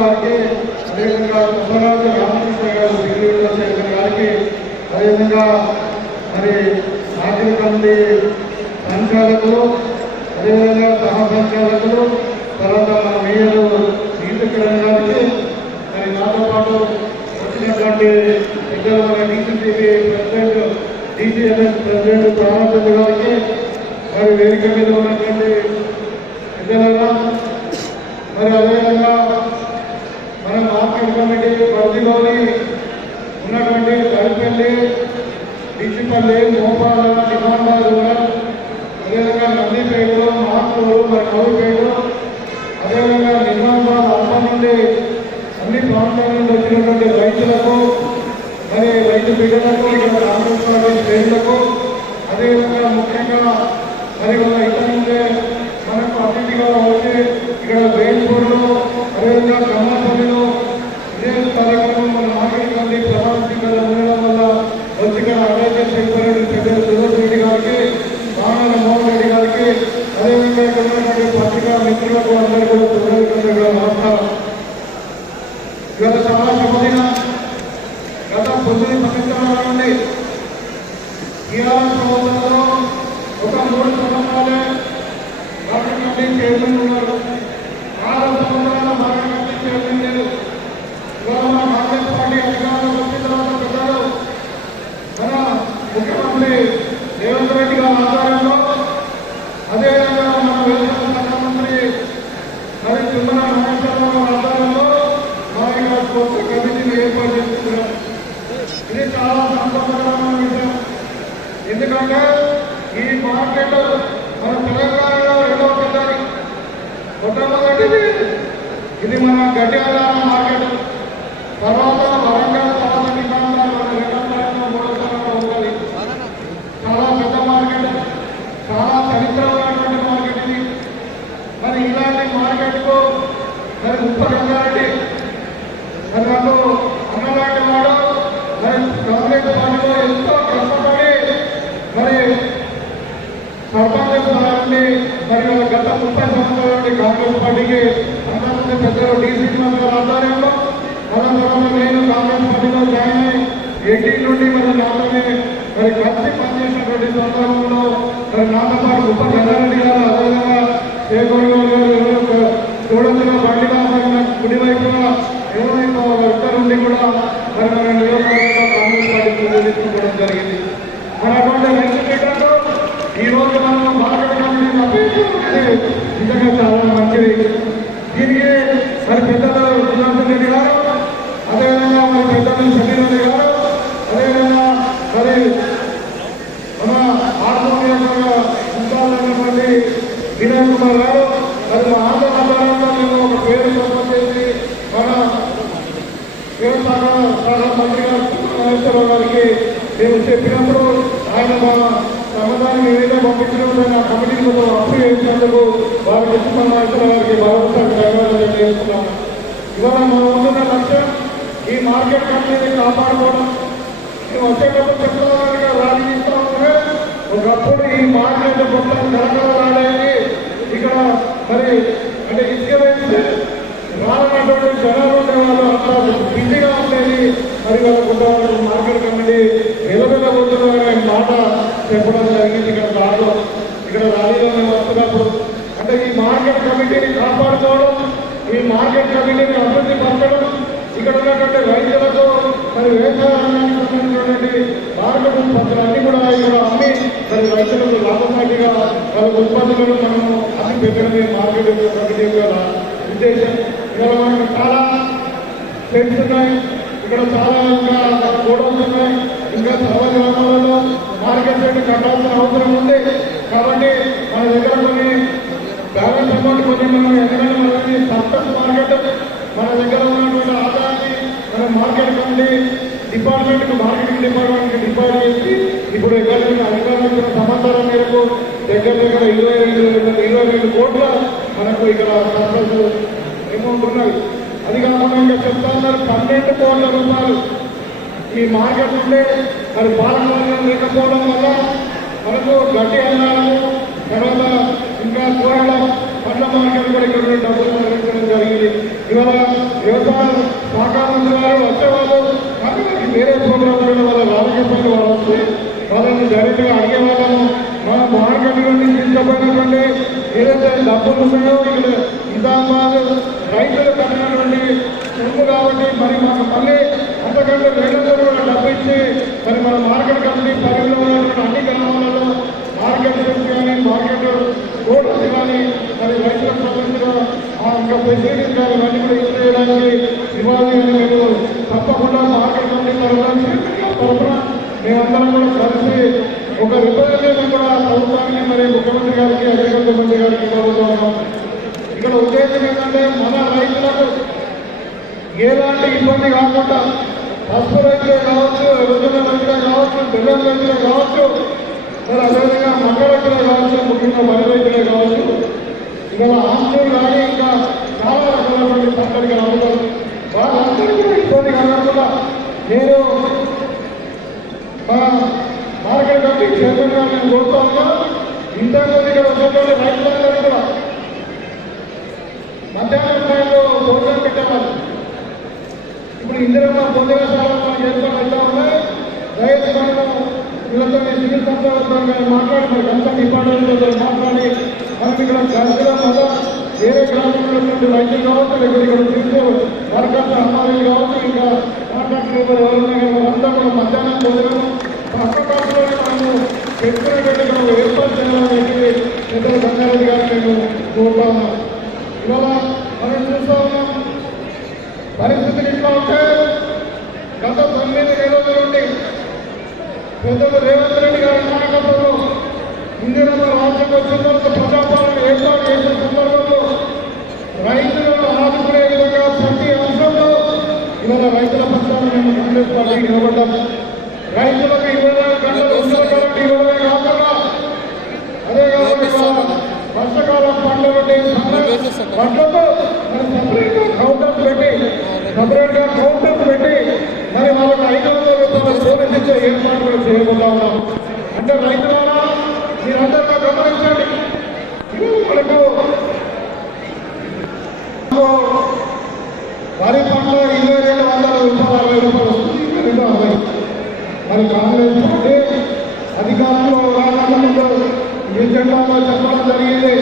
గారికి, అదేవిధంగా ఉపరాజు రామకృష్ణ గారు దిగులు చైర్మన్ గారికి, అదేవిధంగా మరి ఆర్థిక కమిటీ సంచాలకులు, అదేవిధంగా సహ సంచాలకులు, తర్వాత మన మేయర్ నీతికిరణ్ గారికి, మరి నాతో పాటు వచ్చినటువంటి పెద్దలు మన డీసీసీబీ ప్రెసిడెంట్ డిసిఎల్ఎస్ ప్రెసిడెంట్ ప్రాణచంద్ర గారికి, మరి వేదిక మీద ఉన్నటువంటి పెద్దలుగా, మరి అదేవిధంగా మన మార్కెట్ కమిటీ పరిధిలోని ఉన్నటువంటి గడిపల్లి, డిసిపల్లి, మోపాల, నిజామాబాద్ రూరల్, అదేవిధంగా నందిపేటలో, మార్కులు, మరి కౌపేటలో, అదేవిధంగా నిజామాబాద్ అప్ప నుండి అన్ని ప్రాంతాల నుండి వచ్చినటువంటి రైతులకు, మరి రైతు బిడ్డలకు, ఇక్కడ కాంగ్రెస్ పార్టీ శ్రేణులకు, అదేవిధంగా ముఖ్యంగా మరి వాళ్ళ ఇక్కడ నుండే మనకు అతిథిగా వచ్చి ఇక్కడ వేల్పూర్లో, అదేవిధంగా కమ్మపల్లిలో ఇదే కార్యక్రమం మన మార్కెట్ కమిటీ ప్రధాన స్పీకర్ ఉండడం వల్ల వచ్చి ఇక్కడ అడైతే సెక్రటరీ పెద్దలు సురేష్ రెడ్డి గారికి, రామల మోహన్ రెడ్డి గారికి, అదేవిధంగా ఇక్కడ ఉన్నటువంటి పత్రికా మిత్రులకు అందరికీ కూడా నమస్కారం. ఇవాళ చాలా శుభదిన. గత 9 సంవత్సరాల నుండి టీఆర్ఎస్ ప్రభుత్వంలో ఒక 3 సంవత్సరాలే మార్కెట్ కమిటీ చైర్మన్ ఉన్నారు. 6 సంవత్సరాల మార్కెట్ కమిటీ చైర్మన్ లేదు. ఇవాళ మన కాంగ్రెస్ పార్టీ అధికారంలోకి వచ్చిన తర్వాత పెద్దలు మన ముఖ్యమంత్రి రేవంత్ రెడ్డి గారి ఆధ్వర్యంలో, అదేవిధంగా మన వ్యవసాయ శాఖ మంత్రి మరి తిమ్మన నాగేశ్వరరావు గారి ఆధ్వర్యంలో మా యొక్క కొత్త కమిటీని ఏర్పాటు చేసుకున్నాం. ఇది చాలా సంతోషకరమైన విషయం. ఎందుకంటే ఈ మార్కెట్ మన తెలంగాణలో రెండవ పెద్దది. మొట్టమొదటిది ఇది మన గడ్డియాల మార్కెట్, తర్వాత వరంగల్, తర్వాత నిజామాబాద్, మన రెండవ స్థానంలో, మూడవ స్థానంలో ఉంటుంది. చాలా పెద్ద మార్కెట్, చాలా చరిత్రమైనటువంటి మార్కెట్ ఇది. మరి ఇలాంటి మార్కెట్కు మరి ముప్పరంగారెడ్డి మరి నాకు అన్నలాంటి వాడు, మరి కాంగ్రెస్ పార్టీలో ఎంతో కష్టపడి మరి సర్పంచ్ స్థానాన్ని మరి గత 30 సంవత్సరాల నుండి కాంగ్రెస్ పార్టీకి అంతకుముందు పెద్దలు డీసీ గారి ఆధ్వర్యంలో, మన తర్వాత నేను కాంగ్రెస్ పార్టీలో జాయిన్ అయ్యి 80 నుండి మన నాతోనే మరి కలిసి పనిచేసినటువంటి సందర్భంలో మరి నాతో పాటు ఉప జనారెడ్డి గారు, అదేవిధంగా శేఖర్ గారు చూడొచ్చిన బండిగా మరి నాకు కుడివైపున ఎడమవైపు ఇద్దరు నుండి కూడా మరి మన నియోజకవర్గంలో కాంగ్రెస్ పార్టీ తీసుకోవడం జరిగింది. మరి అటువంటి రైతు బిడ్డలు ఈ రోజు మనం మార్కెట్ కమిటీ తప్పించుకునేది నిజంగా చాలా మంచిది. దీనికి మరి పెద్దలు సుదర్శన్ రెడ్డి గారు, అదేవిధంగా మరి పెద్దలు షమీర్ రెడ్డి గారు, అదేవిధంగా మరి మన ఆత్మీయంగా ఉండాలన్నటువంటి వినయ్ కుమార్ గారు, మరి మా ఆంధ్ర ఆధ్వర్యంలో మేము ఒక పేరు ప్రపోజ్ చేసి మన వ్యవసాయ శాఖ మంత్రి గారు నాగేశ్వరరావు గారికి మేము చెప్పినప్పుడు ఆయన మా సమాధానం ఏదైనా పంపించినప్పుడు నా కమిటీని కొంచెం అప్పు చేసినందుకు వారి కృష్ణ నాగేశ్వరరావు గారికి భరోసాకు ధన్యవాదాలు చేస్తున్నాను. ఇవాళ మనం ఉంటున్న లక్ష్యం ఈ మార్కెట్ కమిటీని కాపాడుకోవడం. మేము వచ్చేటప్పుడు చెప్తున్నా రాజకీయ ఉంటే ఒకప్పుడు ఈ మార్కెట్ మొత్తం కలకలలాడేది. ఇక్కడ మరి అంటే ఇసుక వేస్తే రానటువంటి జనాలు ఉండేవాళ్ళు, అంతా బిజీగా ఉండేది. మరి వాళ్ళకు మార్కెట్ కమిటీ నిలబెట్టబోతున్నారనే మాట చెప్పడం జరిగింది. ఇక్కడ దాంట్లో ఇక్కడ ర్యాలీలో మేము వస్తున్నప్పుడు అంటే ఈ మార్కెట్ కమిటీని కాపాడుకోవడం, ఈ మార్కెట్ కమిటీని అభివృద్ధి పరచడం, ఇక్కడ ఉన్నటువంటి రైతులకు మరి వ్యవసాయ రంగానికి సంబంధించినటువంటి మార్కెట్ ఉత్పత్తులన్నీ కూడా ఇక్కడ అమ్మి మరి రైతులకు లాభసాటిగా వాళ్ళ ఉత్పత్తులను మనము అన్ని పెట్టడమే మార్కెట్ కమిటీ యొక్క ఉద్దేశం. ఇక్కడ మనకు చాలా షెడ్స్ ఉన్నాయి, ఇక్కడ చాలా ఇంకా గోడౌన్స్ ఉన్నాయి, ఇంకా చాలా గ్రామాలలో మార్కెట్ షెడ్ కట్టాల్సిన అవసరం ఉంది. కాబట్టి మన దగ్గర కొన్ని బ్యాలెన్స్ అమౌంట్ కొన్ని మనం ఎందుకంటే మనకి సర్ప్లస్ మార్కెట్ మన దగ్గర ఉన్నటువంటి ఆదాయాన్ని మన మార్కెట్ కమిటీ డిపార్ట్మెంట్కి మార్కెటింగ్ డిపార్ట్మెంట్కి డిపాజిట్ చేసి ఇప్పుడు ఎక్కడ అధికారులు సమాచారం మేరకు దగ్గర 22 కోట్ల మనకు ఇక్కడ సర్ప్లస్ అమౌంట్ ఉన్నది. అది కాకుండా ఇంకా చెప్తా ఉన్నారు 12 కోట్ల రూపాయలు ఈ మార్కెట్ నుండి మరి పాలన లేకపోవడం వల్ల మనకు గట్టి అన్నాము, తర్వాత ఇంకా కూరల పండ్ల మార్కెట్ కూడా ఇక్కడ డబ్బులు నిర్వహించడం జరిగింది. ఇవాళ వ్యవసాయ శాఖ మంత్రి గారు వచ్చేవాళ్ళు కానీ వేరే ప్రోగ్రామ్ కూడా వాళ్ళ రాజకీయ వాళ్ళు వస్తే వాళ్ళని డైరెక్ట్గా అడిగే వాళ్ళము మన మార్కెట్ నుండి తీసుకుపోయినటువంటి ఏదైతే డబ్బులు ఉన్నాయో ఇక్కడ నిజామాబాద్ రైతులు కట్టినటువంటి సొమ్ము కాబట్టి మరి మాకు మళ్ళీ అంతకంటే 200 కూడా డబ్బు ఇచ్చి మరి మన మార్కెట్ కమిటీ పరిధిలో ఉన్నటువంటి అన్ని గ్రామాలలో మార్కెట్ చేసి కానీ మార్కెట్ రోడ్స్ కానీ మరి రైతులకు సంబంధించిన ఇంకా ఫెసిలిటీస్ కానీ ఇవన్నీ కూడా యూజ్ చేయడానికి ఇవ్వాలి అని మేము తప్పకుండా మార్కెట్ కమిటీ తరఫున మేమందరం కూడా కలిసి ఒక రిప్రజెంటేషన్ కూడా ప్రభుత్వానికి మరి ముఖ్యమంత్రి గారికి అగ్రికల్చర్ మంత్రి గారికి కోరుతున్నాం. ఇక్కడ ఉద్దేశం ఏంటంటే మన రైతులకు ఎలాంటి ఇబ్బంది కాకుండా పసుపు రైతులే కావచ్చు, ఎరువుల రైతులే కావచ్చు, బెల్లం రైతులే కావచ్చు, మరి అదేవిధంగా మక్క రైతులే కావచ్చు, ముఖ్యంగా వరి రైతులే కావచ్చు, ఇవాళ ఆంధ్రులు కానీ ఇంకా చాలా రకాలైనటువంటి పంటలు అమ్ముతారు. వాళ్ళందరికీ ఇబ్బంది కలగకుండా నేను మార్కెట్ కమిటీ చైర్మన్ గారు నేను కోరుతాను. ఇంతకుముందు ఇక్కడ వచ్చినటువంటి రైతులందరూ కూడా మధ్యాహ్నం స్థాయిలో భోజనం పెట్టేవాళ్ళు. ఇప్పుడు ఇందిరమ్మ భోజనశాల ఏర్పాటు అవుతా ఉన్నాయి. రైతు మనం వీళ్ళతో సివిల్ సంస్థలతో మాట్లాడి మరి కన్సల్ట్ డిపార్ట్మెంట్తో మాట్లాడి మనకి ఇక్కడ చర్చల వల్ల వేరే గ్రామంలో ఉన్నటువంటి రైతులు కావచ్చు, లేకపోతే ఇక్కడ తీసుకు వర్కర్స్ అమ్మాయిలు కావచ్చు, ఇంకా కాంట్రాక్టర్ ఎవరున్నా కానీ వాళ్ళంతా కూడా మధ్యాహ్నం భోజనం పక్కలోనే మనము పెట్టుకునేటువంటి మనం ఏర్పాటు చేయాలని చెప్పి పెద్దల సంగారెడ్డి గారు మేము కోరుతా ఉన్నాం. ఇవాళ మనం చూస్తూ ఉన్నాం పరిస్థితులు ఇట్లా ఉంటే గత 9 నెలల నుండి పెద్దలు రేవంత్ రెడ్డి గారి నాయకత్వంలో ఇందిరమ్మ రాజ్యం వచ్చిన తర్వాత ప్రజాపాలన ఏర్పాటు చేసిన సందర్భంలో రైతులను ఆదుకునే విధంగా ప్రతి అంశంలో ఇవాళ రైతుల పక్షాన్ని మేము కాంగ్రెస్ పార్టీ నిలబడ్డాం. రైతులకు 24 గంటలు ఉచిత కరెంట్ ఇవ్వడమే కాకుండా అదే కాకుండా వర్షకాలం పంటలు పంటలతో మరి సపరేట్గా కౌంటర్స్ పెట్టి మరి వాళ్ళకి 500 రూపాయల బోనస్ ఇచ్చే ఏర్పాటు కూడా చేయకుండా ఉన్నాం. అంటే రైతులారా మీరందరూ గమనించండి. మనకు వరి పంట 22,100 రూపాయలు 60 రూపాయలు మరి కాంగ్రెస్ పార్టీ అధికారంలో రాకముందు ఈ జెండాలో చెప్పడం జరిగింది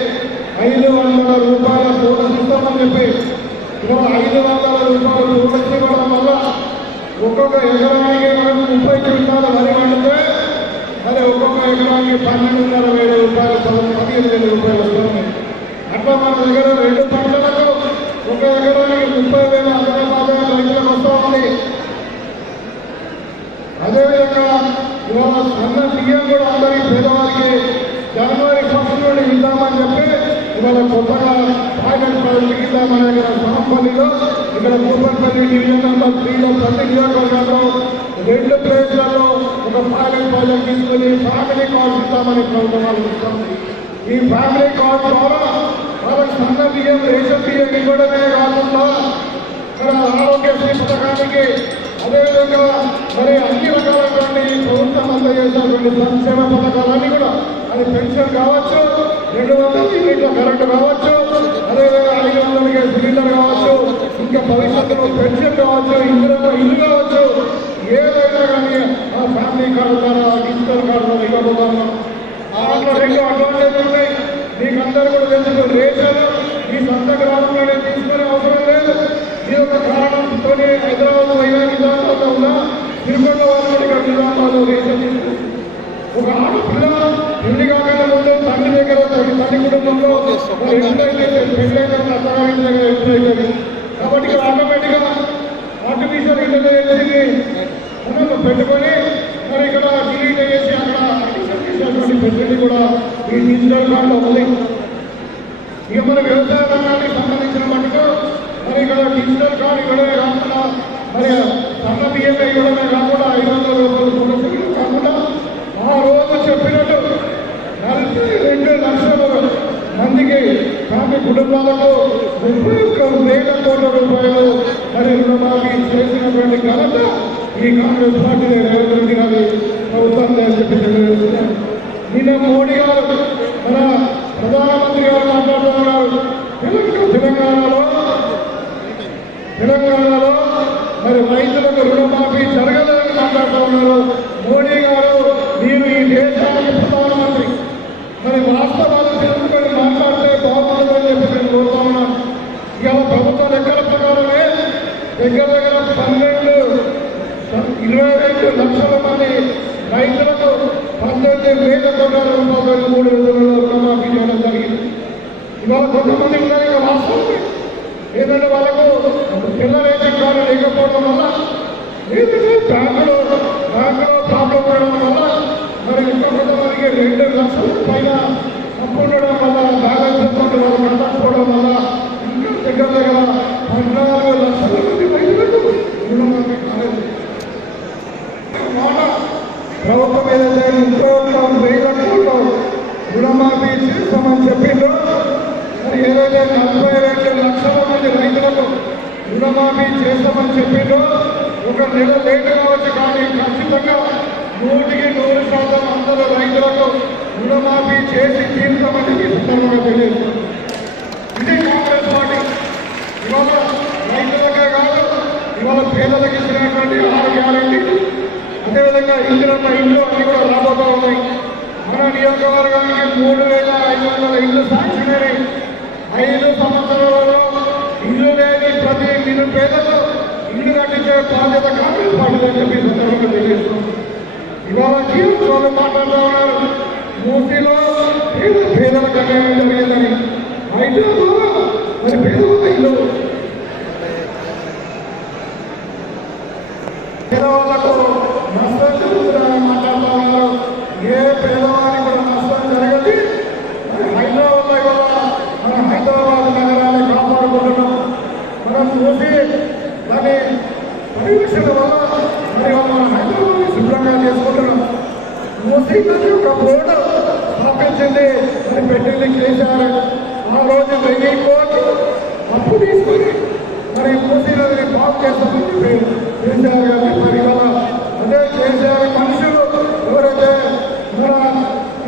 500 రూపాయల బోనస్ ఇస్తామని చెప్పి. ఇవాళ 500 రూపాయలు బోనస్ ఇవ్వడం వల్ల ఒక్కొక్క ఎకరానికి మనకు 30 క్వింటాల వరి పండితే మరి ఒక్కొక్క ఎకరానికి 12,500 రూపాయలు 15,000 రూపాయలు వస్తుంది. అట్లా మన దగ్గర 2 పంటలకు ఒక ఎకరానికి 30,000 అదనపు రైతులకు వస్తూ ఉంది. అదేవిధంగా ఇవాళ సన్న బియ్యం కూడా అందరి పేదవారికి జనవరి 1 నుండి ఇద్దామని చెప్పి ఇవాళ కొత్తగా ప్యాకెట్ ప్రజలకు ఇద్దామని ఇక్కడ సాంపల్లిలో ఇక్కడ కూపన్పల్లి డివిజన్ నెంబర్ 3లో ప్రతి నియోజకవర్గంలో 2 ప్లేస్లలో ఒక ప్యాకెట్ ప్రజలకు తీసుకుని ఫ్యామిలీ కార్డు ఇద్దామని ప్రభుత్వం ఆలోచిస్తుంది. ఈ ఫ్యామిలీ కార్డు ద్వారా వాళ్ళకి సన్న బియ్యం రేషన్ బియ్యం ఇవ్వడమే కాకుండా ఇక్కడ ఆరోగ్యశ్రీ పథకానికి అదేవిధంగా మరి అన్ని రకాలైనటువంటి ప్రభుత్వం అందజేసినటువంటి సంక్షేమ పథకాలన్నీ కూడా అది పెన్షన్ కావచ్చు, 200 యూనిట్ల కరెంటు కావచ్చు, అదేవిధంగా 500 సిలిండర్ కావచ్చు, ఇంకా భవిష్యత్తులో పెన్షన్ కావచ్చు, ఇల్లు కావచ్చు, ఏదైనా కానీ ఆ ఫ్యామిలీ కార్డు ద్వారా డిజిటల్ కార్డు ద్వారా ఇవ్వబోతున్నాం. దాంట్లో 2 అడ్వాంటేజ్ ఉన్నాయి. మీకు అందరూ కూడా తెలుసు, రేషన్ ఈ సొంత గ్రామంలోనే తీసుకునే అవసరం లేదు. ఈ యొక్క కారణంతోనే హైదరాబాద్ అయినా నిజామాబాద్లో ఉన్నా తిరుపతి వాళ్ళు ఇక్కడ నిజామాబాద్లో రేషన్ ఒక ఆడపిల్ల పెళ్లి కాకుండా ముందు తండ్రి దగ్గర తల్లి కుటుంబంలో ఎప్పుడైతే పెళ్ళైన అత్తగారి దగ్గర ఎప్పుడైతుంది కాబట్టి ఇక్కడ ఆటోమేటిక్గా ఆర్టిఫిషియల్ ఇంటెలిజెన్స్ని మనం పెట్టుకొని మరి ఇక్కడ డిలీట్ చేసి అక్కడ ఫెసిలిటీ కూడా ఈ డిజిటల్ కార్డులో ఉంది. ఇక మన వ్యవసాయ రంగానికి సంబంధించిన మటుకు మరి ఇక్కడ డిజిటల్ కార్డు ఇవ్వడమే కాకుండా మరి సన్న బియ్యమే ఇవ్వడమే కాకుండా 500 రూపాయలు బోనస్ కాకుండా ఆ రోజు చెప్పినట్టు 42 లక్షల మందికి ఫ్యామిలీ కుటుంబాలకు 31,000 కోట్ల రూపాయలు మరి రుణమాఫీ చేసినటువంటి ఘనత ఈ కాంగ్రెస్ పార్టీ రేవంత్ రెడ్డి గారి ప్రభుత్వం చెప్పి తెలియజేస్తున్నారు. నిన్న మోడీ గారు మన ప్రధానమంత్రి గారు మాట్లాడుతున్నారు. తెలంగాణలో మరి రైతులకు రుణమాఫీ జరగలేదని మాట్లాడుతూ ఉన్నారు. మోడీ గారు మీరు ఈ దేశానికి ప్రధానమంత్రి, మరి వాస్తవాలు తెలుసుకొని మాట్లాడితే బాగుంటుందని చెప్పి నేను కోరుతా ఉన్నాను. ఇవాళ ప్రభుత్వ లెక్కల ప్రకారమే దగ్గర 22 లక్షల మంది రైతులకు 18,000 కోట్ల రూపాయలు 3 రోజులలో రుణమాఫీ చేయడం జరిగింది. ఇవాళ కొంతమంది ఉన్నారు ఇక వాస్తవం ఏదంటే వాళ్ళకు పిల్ల రేషన్ కార్డు లేకపోవడం వల్ల, లేదంటే బ్యాంకులో ప్రాబ్లం ఉండడం వల్ల, మరి ఇంకా కొంతమందికి 2 లక్షల పైన అప్పు ఉండడం వల్ల, బ్యాలెన్స్ అకౌంట్ వాళ్ళు కట్టకపోవడం వల్ల ఇంకా దగ్గర 14 లక్షల మంది రైతులకు రుణమాఫీ కాలేదు. ప్రభుత్వం ఏదైతే 30,000 కోట్లు రుణమాఫీ చేస్తామని చెప్పిందో, మరి ఏదైతే 42 లక్షల మంది రైతులకు రుణమాఫీ చేస్తామని చెప్పిందో, ఒక నెల లేట్ కావచ్చు కానీ ఖచ్చితంగా 100% అందరూ రైతులకు రుణమాఫీ చేసి తీరుతామని ఈ సందర్భంగా తెలియజేస్తాం. ఇది కాంగ్రెస్ పార్టీ. ఇవాళ రైతులకే కాదు, ఇవాళ పేదలకు ఇచ్చినటువంటి 6 గ్యారెంటీలు, అదేవిధంగా ఇందిరమ్మ ఇల్లు అన్ని కూడా రాబోతూ ఉన్నాయి. మన నియోజకవర్గానికి 3,500 ఇల్లు శాంక్షన్ అయినాయి. 5 సంవత్సరాలలో ఇల్లు లేని ప్రతి నిరుపేదకు ఇల్లు కట్టించే బాధ్యత కాంగ్రెస్ పార్టీదని చెప్పి సందర్భంగా తెలియజేస్తున్నాం. ఇవాళ జీవితంలో మాట్లాడుతూ ఉన్నారు, మూసీలో పేదలకు అన్యాయం జరిగిందని. హైదరాబాద్లో మరి పేదవాళ్ళ ఇల్లు, పేదవాళ్లకు నష్టం జరుగుతుందని మాట్లాడుతూ ఉన్నారు. ఏ పేదవారికి కూడా నష్టం జరగదు. మరి హైదరాబాద్లో ఇవాళ మన హైదరాబాద్ నగరాన్ని కాపాడుకుంటున్నాం. మనం చూసి దాని పరిరక్షణ వల్ల మరి మన హైదరాబాద్ని శుభ్రంగా చేసుకుంటున్నాం. మూసీ నది యొక్క బోర్డు స్థాపించింది మరి పెట్టింది కేసీఆర్. ఆ రోజు 1000 కోట్లు అప్పు తీసుకొని మరి మూసీ నదిని బాగు చేస్తామని చెప్పి కేసీఆర్ గారు చెప్పారు. ఇవాళ అదే కేసీఆర్ మనుషులు ఎవరైతే మన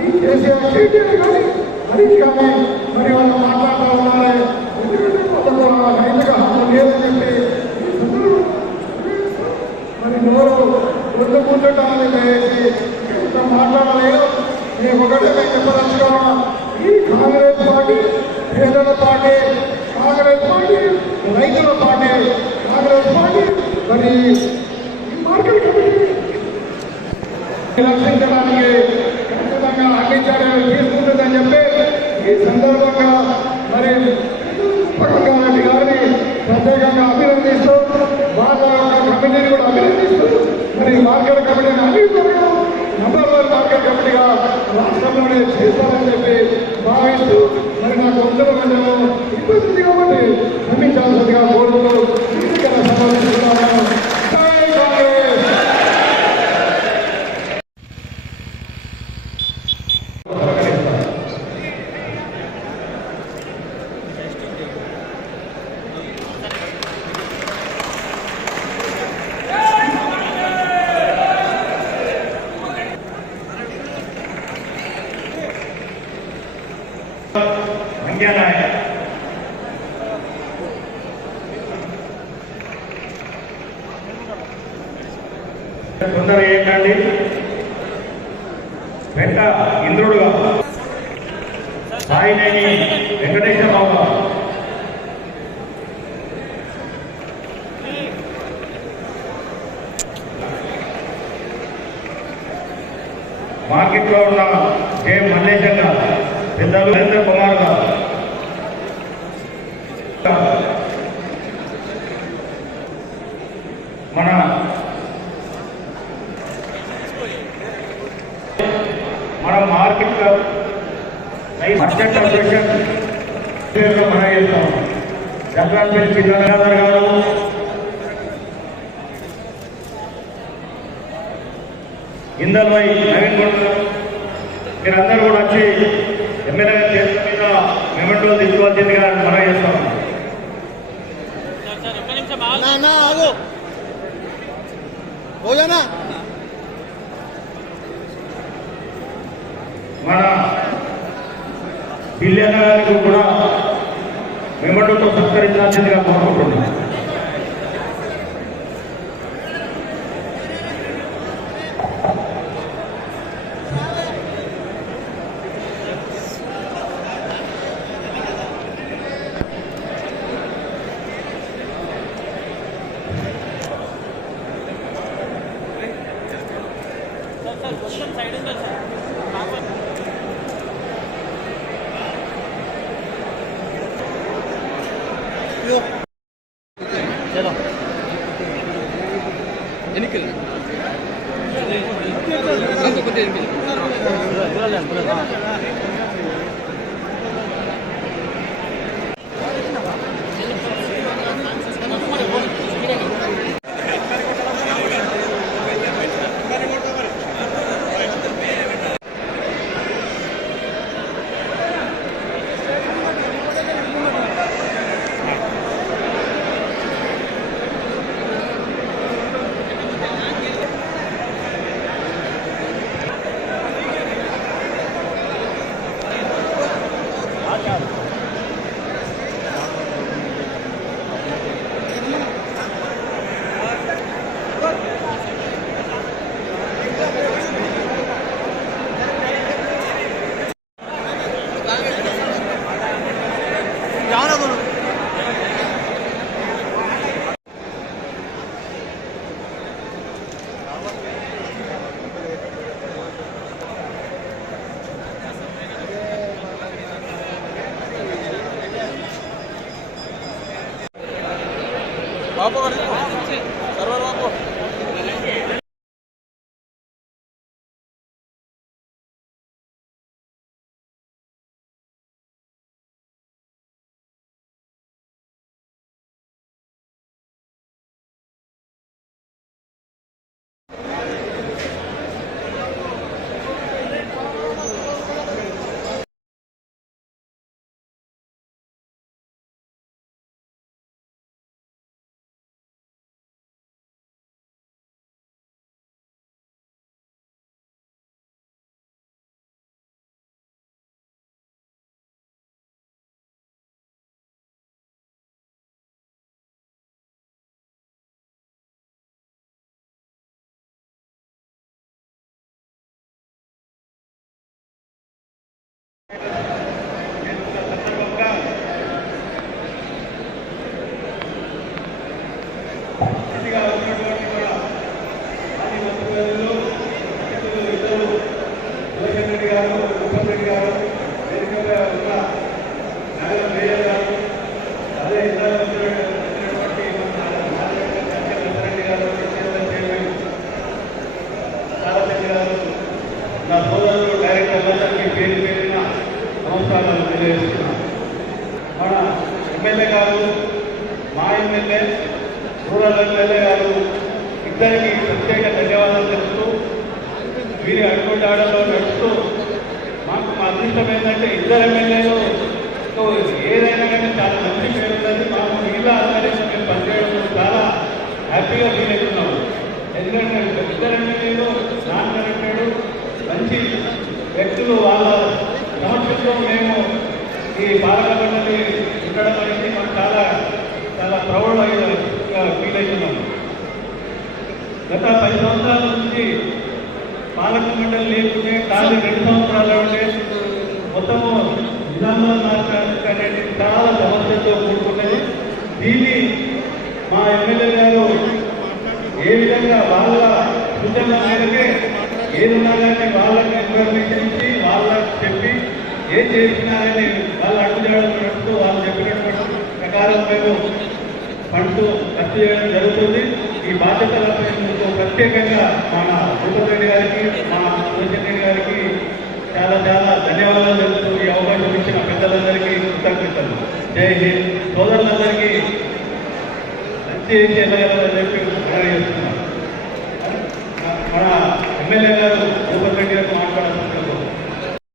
ఈ కేసీఆర్ కేటీఆర్ కానీ హరీష్ కానీ మరి వాళ్ళు మాట్లాడుతూ ఉన్నారు. ఎందుకంటే వాళ్ళకు రైతుగా హక్కు లేదని చెప్పి ఈ సందర్భంగా మరి నోరు వద్దుకుంటామని దయచేసి ఇంత మాట్లాడలేదు. నేను ఒకటే చెప్పదలుచుకున్నా, ఈ కాంగ్రెస్ పార్టీ పేదల పార్టీ, కాంగ్రెస్ పార్టీ రైతుల పార్టీ, కాంగ్రెస్ పార్టీ మరి మార్కెట్ కమిటీ రక్షించడానికి ఖచ్చితంగా అన్ని చర్యలు తీసుకుంటుందని చెప్పి ఈ సందర్భంగా మరి రెడ్డి గారిని ప్రత్యేకంగా అభినందిస్తూ, వాళ్ళ యొక్క కమిటీని కూడా అభినందిస్తూ, మరి మార్కెట్ కమిటీని అభివృద్ధిగా నంబర్ 1 మార్కెట్ కమిటీగా రాష్ట్రంలోనే చేస్తారని చెప్పి భావిస్తూ, మరి నాకు ఉత్తర మండలం ఇబ్బంది కాబట్టి క్షమించాల్సిందిగా కోరుతూ సంబంధిస్తున్నాను. తొందర ఏంటండి, వెంట ఇంద్రుడుగా సాయినేని వెంకటేశ్వరరావు మార్కెట్లో ఉన్న జే మల్లేశం గారు, పెద్దలు నరేంద్ర కుమార్ గారు, మన మార్కెట్ మర్చెంట్ అసోసియేషన్ మనం చేస్తాం. జగన్పల్లి గంగాధర్ గారు, ఇందర్భాయ్ నవీన్ గౌడ్ గారు, మీరందరూ కూడా వచ్చి ఎమ్మెల్యే చేతుల మీద మెమెంటోలు తీసుకోవాల్సిందిగా మనం చేస్తాం. మన బిల్యన గారికి కూడా మెమెంటోతో సత్కరించాల్సిందిగా కోరుకుంటున్నాం. చలో ఎన్నికలు బాబు సర్వర్ బాబు నా సోదరులు డైరెక్టర్లందరికీ పేరు పేరున నమస్కారాలు తెలియజేస్తున్నాను. మన ఎమ్మెల్యే గారు, మా ఎమ్మెల్యే, రూరల్ ఎమ్మెల్యే గారు ఇద్దరికి ప్రత్యేక ధన్యవాదాలు తెలుపుతూ వీరి అడుగుజాడలో నడుస్తూ మాకు మా అదృష్టం ఏంటంటే ఇద్దరు ఎమ్మెల్యేలు ఏదైనా కానీ చాలా మంచి పేరు ఉన్నది. మాకు మిగిలిన ఆధారంగా మేము పనిచేయడం చాలా హ్యాపీగా ఫీల్ అవుతున్నాము. ఎందుకంటే ఇద్దరు ఎమ్మెల్యేలు నాన్ కనెక్టెడ్ మంచి వ్యక్తులు, వాళ్ళ సమక్షంలో మేము ఈ పాలక మండలి ఉండడం అనేది మాకు చాలా చాలా ప్రౌడ్గా ఫీల్ అవుతున్నాము. గత 10 సంవత్సరాల నుంచి పాలక మండలి లేకుంటే ఖాళీ 2 సంవత్సరాలు ఉంటే మొత్తము నిజామాబాద్ మార్కెట్ అనేది చాలా సమస్యలతో కూడుకున్నది. దీన్ని మా ఎమ్మెల్యే గారు ఏ విధంగా వాళ్ళ సూచన మేరకే ఏదున్నా కానీ వాళ్ళకి ఇన్ఫర్మేషన్ ఇచ్చి వాళ్ళకి చెప్పి ఏం చేసినారని వాళ్ళు అడుగుజాడలు నడుస్తూ వాళ్ళు చెప్పినటువంటి ప్రకారం మేము ఫండ్స్ ఖర్చు చేయడం జరుగుతుంది. ఈ బాధ్యతలపై ప్రత్యేకంగా మన భూపతి రెడ్డి గారికి, మా సురేష్ రెడ్డి గారికి చాలా చాలా ధన్యవాదాలు తెలుపుతూ ఈ అవకాశం ఇచ్చిన పెద్దలందరికీ కృతజ్ఞతలు. జై హింద్. సోదరులందరికీ మంచి చేయాలని చెప్పి